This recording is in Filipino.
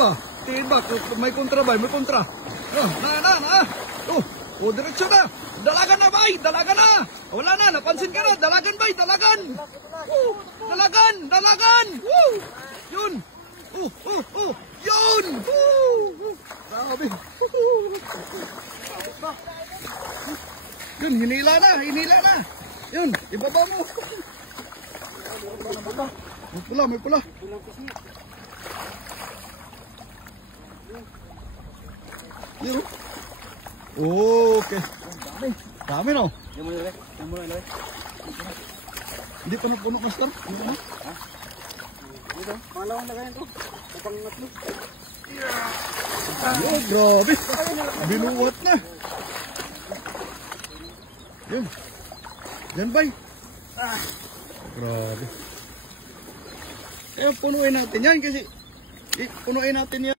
pa. Tibak. May kontra ba? May kontra. Na. Diretso na. Dalagan na, bay. Dalagan na. Wala na. Napansin ka na. Dalagan, bay. Dalagan. Dalagan. Yun. Yun. Grabe. Yun, hinila na. Yun, ibaba mo. May pula. Yun. Okay. Dami no? Hindi pa napuno, master? Dito, pangalawang lagayan ko. Pangatlo. Grabe. Binuwat na. Yun. Yan bay. Grabe. Punuin natin yan kasi punuin natin yan.